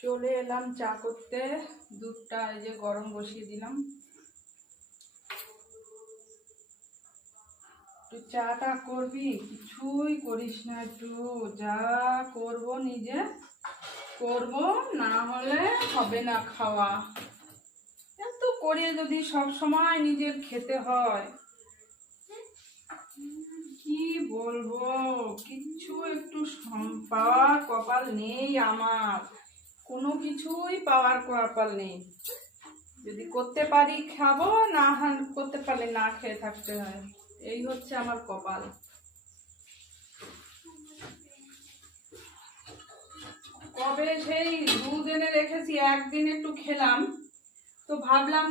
চলে এলাম চা করতে। দুধটা এই যে গরম বসিয়ে দিলাম। একটু চাটা করবি, কিছুই করিস না, একটু যা করব নিজে করব, না হলে হবে না খাওয়া। এত করে যদি সব সময় নিজের খেতে হয়, কি বলবো, কিচ্ছু একটু পাওয়ার কপাল নেই আমার, কোনো কিছুই পাওয়ার কপাল নেই। যদি করতে পারি খাবো, না করতে পারলে না খেয়ে থাকতে হয়, এই হচ্ছে আমার কপাল। কবে সেই দুধ এনে রেখেছি, একদিন একটু খেলাম, তো ভাবলাম